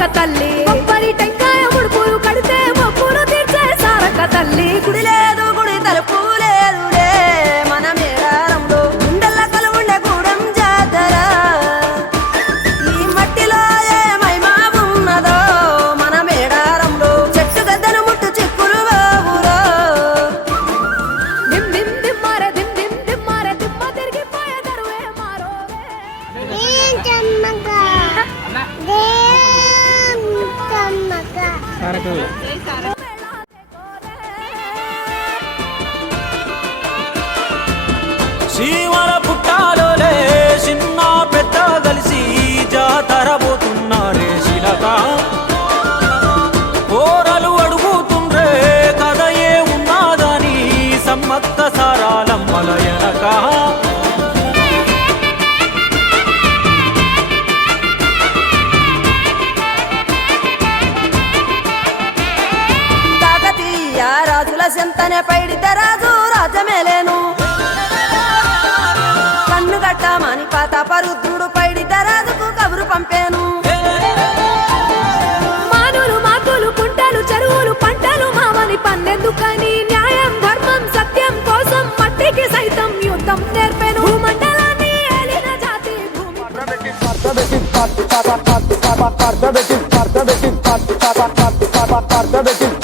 సారక తల్లి. కొబ్బరి టెంకాయ ముడుపులు కడితే ముప్పులు తీర్చే సారక తల్లి. గుడిలే కారకు శ్రీవర రాజుల సెంతనే పైడిత రాజు రాజమేలేను కన్ను గట్టమని పాత పరుద్రుడు పైడిత రాజుకు కబురు పంపాను మానులు మాకులు కుంటలు చెరువులు పంటలు మామని పన్నెందుకని న్యాయం ధర్మం సత్యం కోసం మట్టికి సైతం యుద్ధం నేర్పెను భూమండలాన్ని ఏలిన జాతి భూమి Parte, parte, parte, parte, parte, parte,